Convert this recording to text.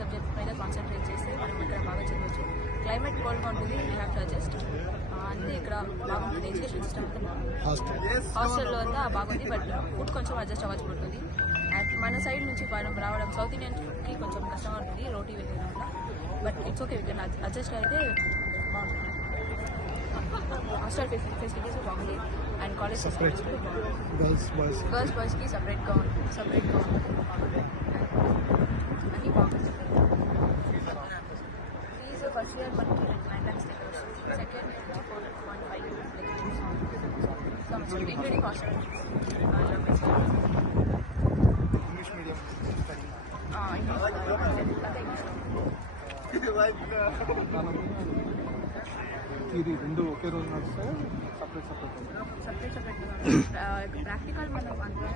Subject మీద concentrate చేస్తే మనం ఇక్కడ బాగా చదవచ్చు. క్లైమేట్ కోల్డ్గా ఉంటుంది, వీ హ్యావ్ టు అడ్జస్ట్. అంతే ఇక్కడ బాగుంటుంది. ఎడ్యుకేషన్ సిస్టమ్ అంతా హాస్టల్లో అంతా బాగుంది, బట్ ఫుడ్ కొంచెం అడ్జస్ట్ అవ్వచ్చు పడుతుంది. మన సైడ్ నుంచి మనం రావడం సౌత్ ఇండియన్కి కొంచెం కష్టంగా ఉంటుంది రోటీ వెళ్ళడం వల్ల, but it's okay, we can adjust అయితే బాగుంటుంది. హాస్టల్ ఫెసిలిటీస్ బాగుంది అండ్ కాలేజ్ ఫెసిలిటీస్ కూడా బాగుంది. గర్ల్స్ బాయ్స్కి సపరేట్గా ఉంటుంది అన్నీ బాగుంది. ఫీజు ఫస్ట్ ఇయర్ మనకి 9 lakhs దగ్గర వస్తుంది, సెకండ్ ఇయర్ నుంచి 4.5 lakhs including hostel. English medium ఇది రెండు ఒకే రోజు నడుస్తాయి, సపరేట్ ప్రాక్టికల్ మనం అందులో